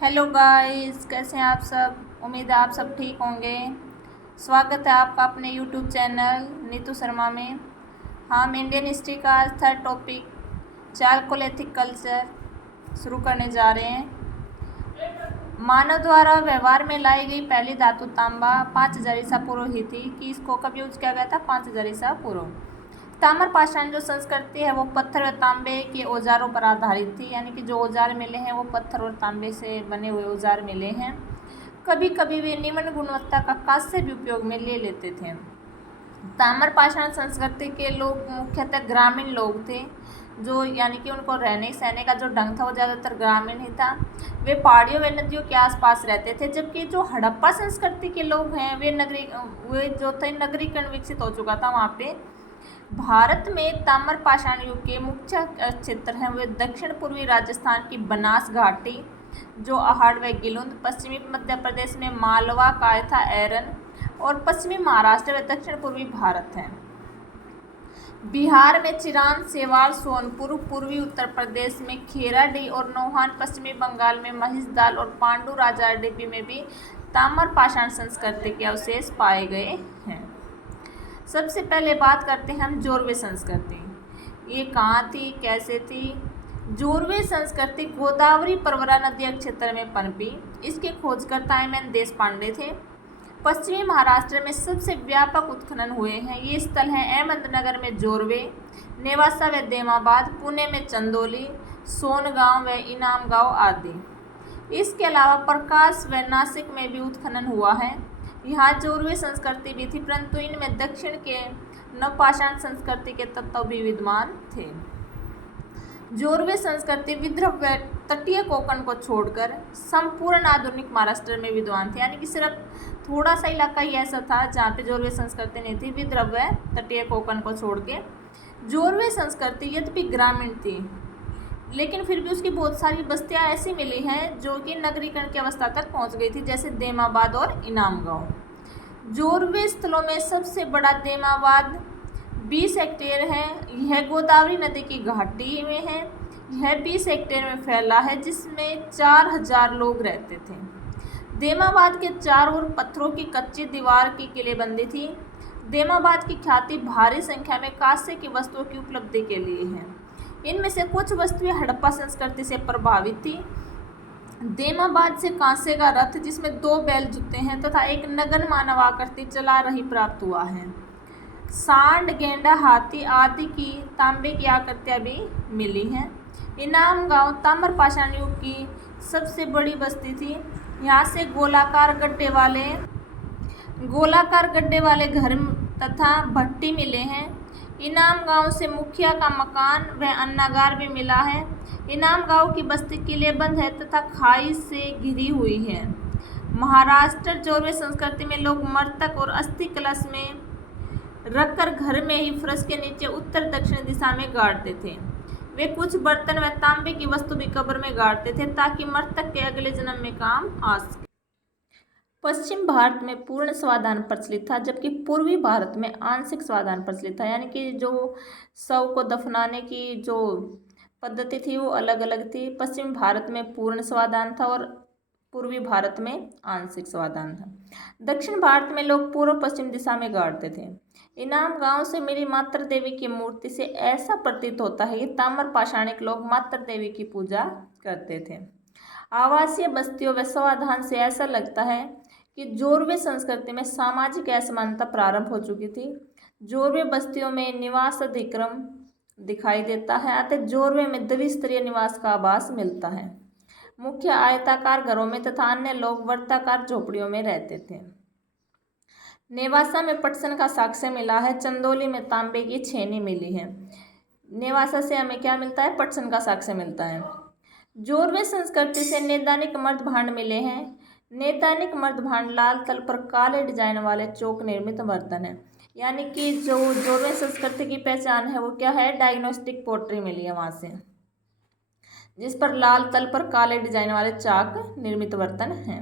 Hello guys, कैसे हैं आप सब। उम्मीद है आप सब ठीक होंगे। स्वागत है आपका अपने यूट्यूब चैनल नीतू शर्मा में। हम इंडियन हिस्ट्री का आज थर्ड टॉपिक चारकोलिथिक कल्चर शुरू करने जा रहे हैं। मानव द्वारा व्यवहार में लाई गई पहली धातु तांबा 5000 ईसा पूर्व ही थी कि इसको कब यूज किया गया था। 5000 ईसा पूर्व। ताम्र पाषाण जो संस्कृति है वो पत्थर और तांबे के औजारों पर आधारित थी, यानी कि जो औजार मिले हैं वो पत्थर और तांबे से बने हुए औजार मिले हैं। कभी कभी वे निम्न गुणवत्ता का कांस्य भी उपयोग में ले लेते थे। ताम्र पाषाण संस्कृति के लोग मुख्यतः ग्रामीण लोग थे, जो यानी कि उनको रहने सहने का जो ढंग था वो ज़्यादातर ग्रामीण ही था। वे पहाड़ियों व नदियों के आसपास रहते थे, जबकि जो हड़प्पा संस्कृति के लोग हैं वे जो थे नगरीकरण विकसित हो चुका था वहाँ पे। भारत में ताम्र पाषाण युग के मुख्य क्षेत्र हैं वे दक्षिण पूर्वी राजस्थान की बनास घाटी, जो अहाड़ व गिलुंद, पश्चिमी मध्य प्रदेश में मालवा, कायथा, एरन और पश्चिमी महाराष्ट्र व दक्षिण पूर्वी भारत हैं। बिहार में चिरान, सेवाल, सोनपुर, पूर्वी उत्तर प्रदेश में खेराडी और नौहान, पश्चिमी बंगाल में महिषदाल और पांडु राजा डिब्बी में भी ताम्र पाषाण संस्कृति के अवशेष पाए गए हैं। सबसे पहले बात करते हैं हम जोरवे संस्कृति। ये कहाँ थी, कैसे थी। जोरवे संस्कृति गोदावरी परवरा नदी क्षेत्र में पनपी। इसके खोजकर्ता एम.एन. देशपांडे थे। पश्चिमी महाराष्ट्र में सबसे व्यापक उत्खनन हुए हैं। ये स्थल हैं अहमदनगर में जोरवे, नेवासा व देमाबाद, पुणे में चंदोली, सोनगांव व इनामगांव आदि। इसके अलावा प्रकाश व नासिक में भी उत्खनन हुआ है। यहाँ जोरवे संस्कृति भी थी, परंतु इनमें दक्षिण के नवपाषाण संस्कृति के तत्व भी विद्यमान थे। जोरवे संस्कृति विदर्भ व तटीय कोकण को छोड़कर संपूर्ण आधुनिक महाराष्ट्र में विद्वान थे, यानी कि सिर्फ थोड़ा सा इलाका ही ऐसा था जहाँ पे जोरवे संस्कृति नहीं थी, विदर्भ व तटीय कोकण को छोड़ के। जोरवे संस्कृति यद्यपि ग्रामीण थी, लेकिन फिर भी उसकी बहुत सारी बस्तियां ऐसी मिली हैं जो कि नगरीकरण की अवस्था तक पहुंच गई थी, जैसे देमाबाद और इनामगांव। जोरवे स्थलों में सबसे बड़ा देमाबाद 20 हेक्टेयर है। यह गोदावरी नदी की घाटी में है। यह 20 हेक्टेयर में फैला है, जिसमें 4000 लोग रहते थे। देमाबाद के चारों ओर पत्थरों की कच्ची दीवार की किलेबंदी थी। देमाबाद की ख्याति भारी संख्या में कांस्य की वस्तुओं की उपलब्धि के लिए है। इनमें से कुछ वस्तुएं हड़प्पा संस्कृति से प्रभावित थी। देमाबाद से कांस्य का रथ, जिसमें 2 बैल जुते हैं, तथा एक नगन मानव आकृति चला रही प्राप्त हुआ है। सांड, गेंडा, हाथी आदि की तांबे की आकृतियां भी मिली हैं। इनामगांव ताम्र पाषाण युग की सबसे बड़ी बस्ती थी। यहाँ से गोलाकार गड्ढे वाले घर तथा भट्टी मिले हैं। इनामगांव से मुखिया का मकान व अन्नागार भी मिला है। इनामगांव की बस्ती किलेबंद है तथा खाई से घिरी हुई है। महाराष्ट्र जोरवे संस्कृति में लोग मृतक और अस्थि कलश में रखकर घर में ही फर्श के नीचे उत्तर दक्षिण दिशा में गाड़ते थे। वे कुछ बर्तन व तांबे की वस्तु भी कब्र में गाड़ते थे, ताकि मृतक के अगले जन्म में काम आ सके। पश्चिम भारत में पूर्ण स्वाधान प्रचलित था, जबकि पूर्वी भारत में आंशिक स्वाधान प्रचलित था, यानी कि जो शव को दफनाने की जो पद्धति थी वो अलग अलग थी। पश्चिम भारत में पूर्ण स्वाधान था और पूर्वी भारत में आंशिक स्वाधान था। दक्षिण भारत में लोग पूर्व पश्चिम दिशा में गाड़ते थे। इनाम गांव से मिली मातृ देवी की मूर्ति से ऐसा प्रतीत होता है कि ताम्र पाषाणिक लोग मातृ देवी की पूजा करते थे। आवासीय बस्तियों व स्वाधान से ऐसा लगता है कि जोरवे संस्कृति में सामाजिक असमानता प्रारंभ हो चुकी थी। जोरवे बस्तियों में निवास अधिक्रम दिखाई देता है, अतः जोरवे में द्विस्तरीय निवास का आभास मिलता है। मुख्य आयताकार घरों में तथा अन्य लोग वर्ताकार झोपड़ियों में रहते थे। नेवासा में पटसन का साक्ष्य मिला है। चंदोली में तांबे की छेनी मिली है। नेवासा से हमें क्या मिलता है, पटसन का साक्ष्य मिलता है। जोरवे संस्कृति से नैदानिक मर्द भांड मिले हैं। नैदानिक मर्द भांड लाल तल पर काले डिजाइन वाले चौक निर्मित बर्तन है, यानी कि जो जोरवे संस्कृति की पहचान है वो क्या है, डायग्नोस्टिक पोट्री मिली है वहाँ से, जिस पर लाल तल पर काले डिजाइन वाले चाक निर्मित बर्तन हैं।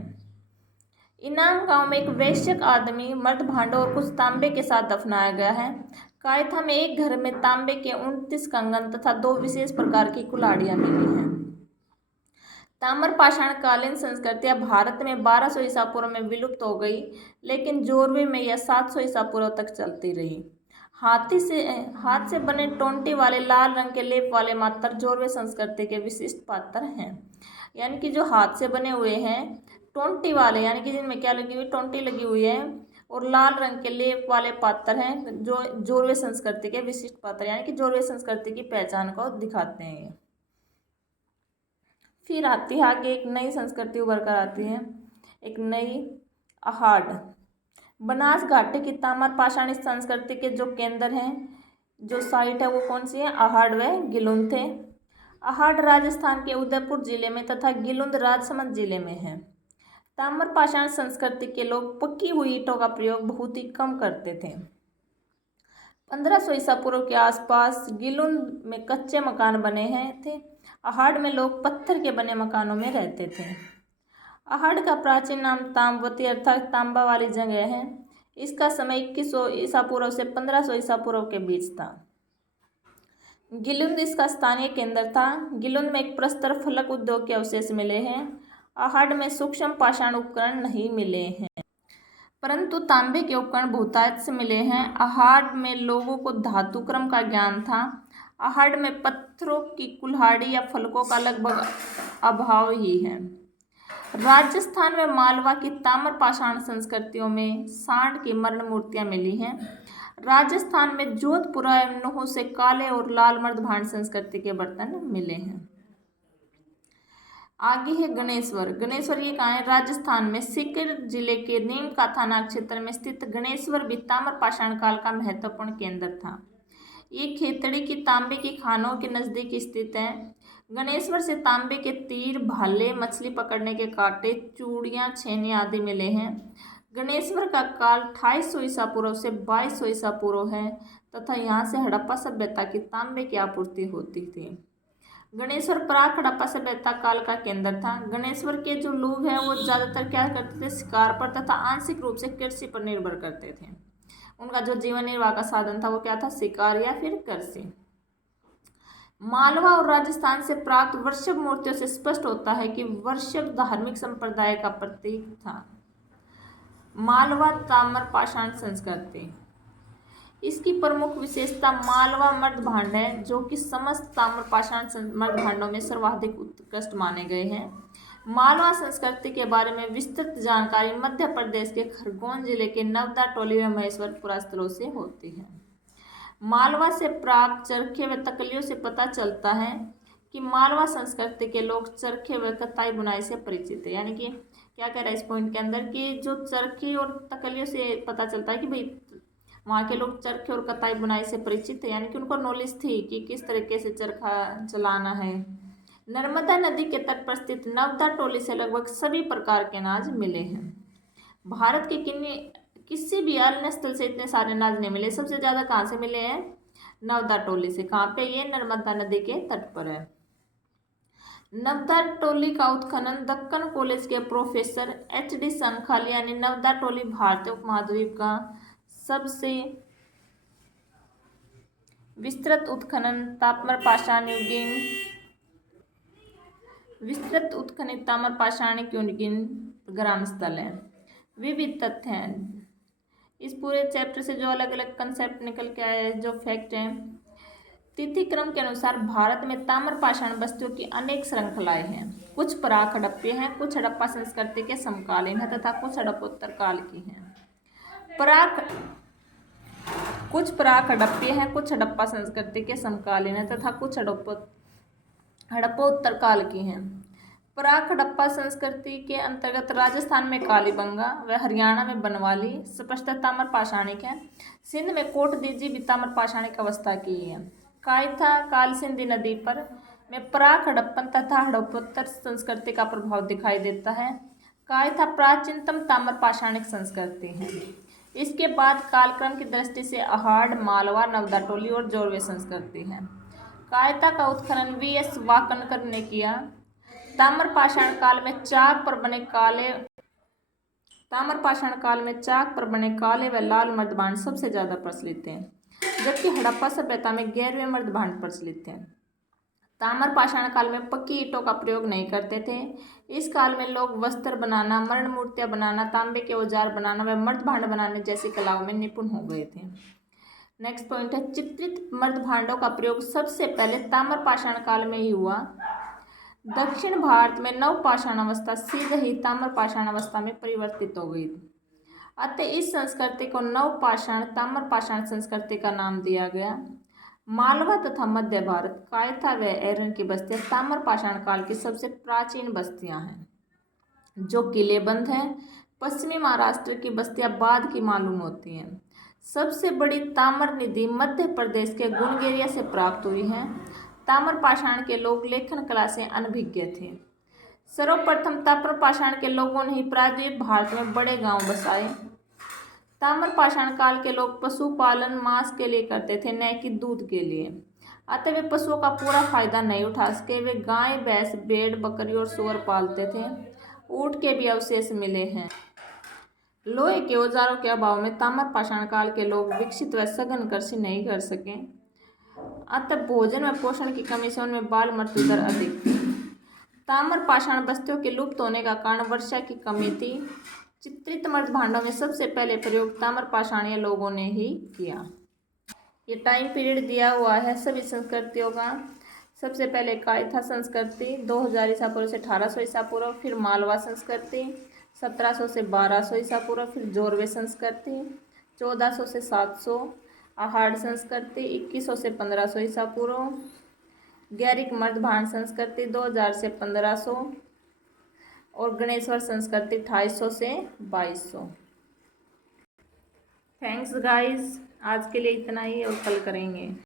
इनाम गांव में एक वैश्यक आदमी मर्द भांडों और कुछ तांबे के साथ दफनाया गया है। कायथा में एक घर में तांबे के 29 कंगन तथा 2 विशेष प्रकार की कुल्हाड़ियां मिली हैं। ताम्रपाषाण कालीन संस्कृतियां भारत में 1200 ईसा पूर्व में विलुप्त हो गई, लेकिन जोरवे में यह 700 ईसा पूर्व तक चलती रही। हाथ से बने टोंटी वाले लाल रंग के लेप वाले मात्र जोरवे संस्कृति के विशिष्ट पात्र हैं। यानी कि जो हाथ से बने हुए हैं टोंटी वाले, यानी कि जिनमें क्या लगी हुई, टोंटी लगी हुई है, और लाल रंग के लेप वाले पात्र हैं जो जोरवे संस्कृति के विशिष्ट पात्र, यानी कि जोरवे संस्कृति की पहचान को दिखाते हैं। फिर आती है आगे एक नई संस्कृति उभर कर आती है, एक नई अहाड़। बनास घाटी की ताम्रपाषाण संस्कृति के जो केंद्र हैं, जो साइट है, वो कौन सी है, अहाड़ व गिलुंद थे। अहाड़ राजस्थान के उदयपुर जिले में तथा गिलुंद राजसमंद जिले में है। ताम्रपाषाण संस्कृति के लोग पक्की हुई ईंटों का प्रयोग बहुत ही कम करते थे। 1500 ईसा पूर्व के आसपास गिलुंद में कच्चे मकान बने हैं थे। अहाड़ में लोग पत्थर के बने मकानों में रहते थे। अहाड़ का प्राचीन नाम ताम्बवती अर्थात तांबा वाली जगह है। इसका समय 2100 ईसा पूर्व से 1500 ईसा पूर्व के बीच था। गिलुंद इसका स्थानीय केंद्र था। गिलुंद में एक प्रस्तर फलक उद्योग के अवशेष मिले हैं। अहाड़ में सूक्ष्म पाषाण उपकरण नहीं मिले हैं, परंतु तांबे के उपकरण बहुतायत से मिले हैं। अहाड़ में लोगों को धातु क्रम का ज्ञान था। अहाड़ में पत्थरों की कुल्हाड़ी या फलकों का लगभग अभाव ही है। राजस्थान में मालवा की ताम्रपाषाण संस्कृतियों में सांड की मरण मूर्तियां मिली हैं। राजस्थान में जोधपुर एवं नूह से काले और लाल मर्दभांड संस्कृति के बर्तन मिले हैं। आगे है गणेश्वर। गणेश्वर ये कहाँ है, राजस्थान में सीकर जिले के नीम का थाना क्षेत्र में स्थित गणेश्वर भी ताम्रपाषाण काल का महत्वपूर्ण केंद्र था। ये खेतड़ी की तांबे की खानों के नजदीक स्थित है। गणेश्वर से तांबे के तीर, भाले, मछली पकड़ने के कांटे, चूड़ियाँ, छेनी आदि मिले हैं। गणेश्वर का काल 2800 ईसा पूर्व से 2200 ईसा पूर्व है तथा यहाँ से हड़प्पा सभ्यता की तांबे की आपूर्ति होती थी। गणेश्वर प्राक हड़प्पा सभ्यता काल का केंद्र था। गणेश्वर के जो लोग हैं वो ज़्यादातर क्या करते थे, शिकार पर तथा आंशिक रूप से कृषि पर निर्भर करते थे। उनका जो जीवन निर्वाह का साधन था वो क्या था, शिकार या फिर कृषि। मालवा और राजस्थान से प्राप्त वर्षभ मूर्तियों से स्पष्ट होता है कि वर्षभ धार्मिक संप्रदाय का प्रतीक था। मालवा ताम्रपाषाण संस्कृति, इसकी प्रमुख विशेषता मालवा मर्दभांड है, जो कि समस्त ताम्रपाषाण मर्दभांडों में सर्वाधिक उत्कृष्ट माने गए हैं। मालवा संस्कृति के बारे में विस्तृत जानकारी मध्य प्रदेश के खरगोन जिले के नवदा टोली व महेश्वरपुरा स्थलों से होती है। मालवा से प्राप्त चरखे व तकलियों से पता चलता है कि मालवा संस्कृति के लोग चरखे व कताई बुनाई से परिचित है। यानी कि क्या कह रहा है इस पॉइंट के अंदर कि जो चरखे और तकलियों से पता चलता है कि भाई वहाँ के लोग चरखे और कताई बुनाई से परिचित है, यानी कि उनको नॉलेज थी कि किस तरीके से चरखा चलाना है। नर्मदा नदी के तट पर स्थित नवदा टोली से लगभग सभी प्रकार के अनाज मिले हैं। भारत के किसी भी अन्य स्थल से इतने सारे अनाज नहीं मिले। सबसे ज़्यादा कहाँ से मिले हैं, नवदा टोली से। कहाँ पे, ये नर्मदा नदी के तट पर है। नवदा टोली का उत्खनन दक्कन कॉलेज के प्रोफेसर HD संखाल यानी नवदा टोली भारतीय उपमहाद्वीप का सबसे विस्तृत उत्खनन ताम्रपाषाण युगीन विस्तृत उत्खनित ताम्रपाषाणिक युगीन ग्राम स्थल है। विविध तथ्य हैं इस पूरे चैप्टर से, जो अलग अलग कंसेप्ट निकल के आए, जो फैक्ट हैं। तिथि क्रम के अनुसार भारत में ताम्रपाषाण बस्तियों की अनेक श्रृंखलाएं हैं। कुछ प्राक हड़प्पे हैं, कुछ हड़प्पा संस्कृति के समकालीन है तथा कुछ हड़प्पोत्तर काल की हैं। कुछ प्राक हड़प्पे हैं, कुछ हड़प्पा संस्कृति के समकालीन है तथा कुछ हड़प्पोत्तर काल की हैं। प्राक हड़प्पा संस्कृति के अंतर्गत राजस्थान में कालीबंगा व हरियाणा में बनवाली स्पष्टतः ताम्रपाषाणिक है। सिंध में कोटदीजी भी ताम्रपाषाणिक अवस्था की है। कायथा कालसिंधी नदी पर में प्राक हड़प्पन तथा हड़प्पोत्तर संस्कृति का प्रभाव दिखाई देता है। कायथा प्राचीनतम ताम्रपाषाणिक संस्कृति है। इसके बाद कालक्रम की दृष्टि से अहाड़, मालवा, नवदा टोली और जोरवे संस्कृति है। कायथा का उत्खनन VS वाकनकर ने किया। ताम्रपाषाण काल में चाक पर बने काले व लाल मर्दभांड सबसे ज्यादा प्रचलित हैं, जबकि हड़प्पा सभ्यता में गैरवे मर्दभांड प्रचलित हैं। ताम्र पाषाण काल में पक्की ईंटों का प्रयोग नहीं करते थे। इस काल में लोग वस्त्र बनाना, मरण मूर्तियां बनाना, तांबे के औजार बनाना व मर्द भांड बनाने जैसी कलाओं में निपुण हो गए थे। नेक्स्ट पॉइंट है, चित्रित मर्द भांडों का प्रयोग सबसे पहले ताम्र पाषाण काल में ही हुआ। दक्षिण भारत में नव पाषाण अवस्था शीघ्र ही ताम्र पाषाण अवस्था में परिवर्तित हो गई। अतः इस संस्कृति को नव पाषाण ताम्र पाषाण संस्कृति का नाम दिया गया। मालवा तथा मध्य भारत, कायथा व एरन की बस्तियां ताम्र पाषाण काल की सबसे प्राचीन बस्तियां हैं जो किलेबंद हैं। पश्चिमी महाराष्ट्र की बस्तियां बाद की मालूम होती हैं। सबसे बड़ी ताम्र निधि मध्य प्रदेश के गुणगेरिया से प्राप्त हुई है। ताम्र पाषाण के लोग लेखन कला से अनभिज्ञ थे। सर्वप्रथम ताम्र पाषाण के लोगों ने ही प्राचीन भारत में बड़े गांव बसाए। ताम्र पाषाण काल के लोग पशुपालन मांस के लिए करते थे, न कि दूध के लिए। अतः वे पशुओं का पूरा फायदा नहीं उठा सके। वे गाय, भैंस, भेड़, बकरी और सूअर पालते थे। ऊंट के भी अवशेष मिले हैं। लोहे के औजारों के अभाव में ताम्र पाषाण काल के लोग विकसित व सघन कृषि नहीं कर सके। अतः भोजन व पोषण की कमी से उनमें बाल मृत्यु दर अधिक थी। ताम्र पाषाण बस्तियों के लुप्त होने का कारण वर्षा की कमी थी। चित्रित मर्द भांडों में सबसे पहले प्रयोग ताम्र पाषाणीय लोगों ने ही किया। ये टाइम पीरियड दिया हुआ है सभी संस्कृतियों का। सबसे पहले कायथा संस्कृति 2000 ईसा पूर्व से 1800 ईसा पूर्व, फिर मालवा संस्कृति 1700 से 1200 ईसा पूर्व, फिर जोरवे संस्कृति 1400 से 700, आहाड़ संस्कृति 2100 से 1500 ईसा पूर्व, गैरिक मर्द भांड संस्कृति 2000 से 1500 और गणेश्वर संस्कृति 2800 से 2200। थैंक्स गाइस, आज के लिए इतना ही और कल करेंगे।